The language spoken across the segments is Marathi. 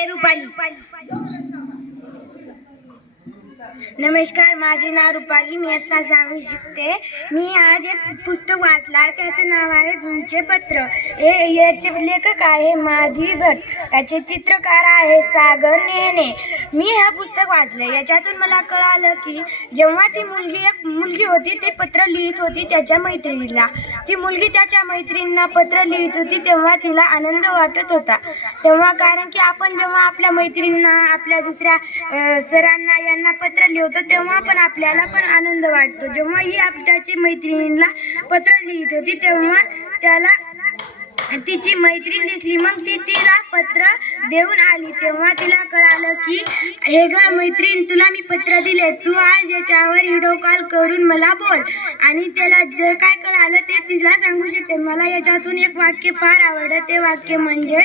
आहे रुपाली नमस्कार माझे नाव रुपाली मी आता सहावी शिकते. मी आज एक पुस्तक वाचला त्याचं नाव आहे जुईचे पत्र. हे याचे लेखक आहे माधवी भट याचे चित्रकार आहे सागर नेहने. मी हे पुस्तक वाचलं याच्यातून मला कळालं की जेव्हा ती मुलगी एक मुलगी होती ते पत्र लिहित होती त्याच्या मैत्रिणीला. ती मुलगी त्याच्या मैत्रिणींना पत्र लिहित होती तेव्हा तिला आनंद वाटत होता. तेव्हा कारण की आपण जेव्हा आपल्या मैत्रिणींना आपल्या दुसऱ्या सरांना यांना पत्र लिहितो तेव्हा पण आपल्याला पण आनंद वाटतो. जेव्हा ही आप- त्याची मैत्रिणींना पत्र लिहित होती तेव्हा त्याला तिची मैत्रीण दिसली. मग ती तिला पत्र देऊन आली. तेव्हा तिला कळालं की हे ग मैत्रीण तुला मी पत्र दिले. तू आज याच्यावर व्हिडिओ कॉल करून मला बोल. आणि त्याला जे काय कळालं ते तिला सांगू शकते. मला याच्यातून एक वाक्य फार आवडलं ते वाक्य म्हणजे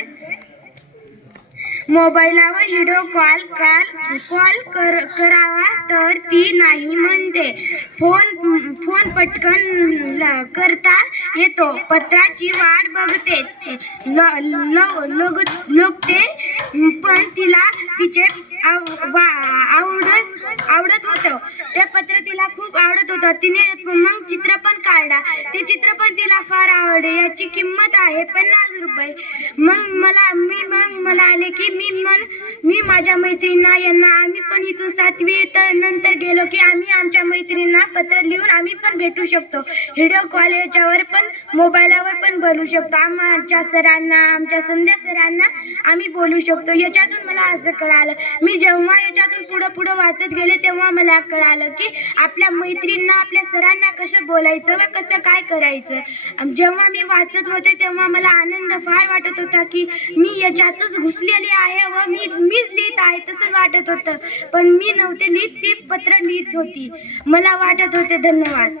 मोबाईलावर व्हिडिओ कॉल कॉल कॉल कर करा ती नाही म्हणते. फोन फोन पटकन ल- करता येतो. पत्राची वाट बघते. ल- लोकते पण तिला तिचे आव- वा- आवडत आवडत होतं. ते पत्र तिला खूप आवडत होतं. तिने मग चित्र पण ते चित्रपट तिला फार आवडले याची किंमत आहे पन्नास रुपये. मग मला मी मग मला आले की मी मन मी माझ्या मैत्रिणींना यांना आम्ही पण इथून सातवी तर नंतर गेलो की आम्ही आमच्या मैत्रिणींना पत्र लिहून आम्ही पण भेटू शकतो. व्हिडिओ कॉल याच्यावर पण मोबाईलावर पण बोलू शकतो. आमच्या सरांना आमच्या संध्या सरांना आम्ही बोलू शकतो. याच्यातून मला असं कळालं. मी जेव्हा याच्यातून पुढं पुढं वाचत गेले तेव्हा मला कळालं की आपल्या मैत्रिणींना आपल्या सरांना कसं बोलायचं व कसं काय करायचं. जेव्हा मी वाचत होते तेव्हा मला आनंद फार वाटत होता की मी याच्यातच घुसलेली आहे व मी मीच लिहित आहे तसंच वाटत होतं. पण मी नव्हते लिहित ती पत्र लिहित होती. मला वाटत होते धन्यवाद.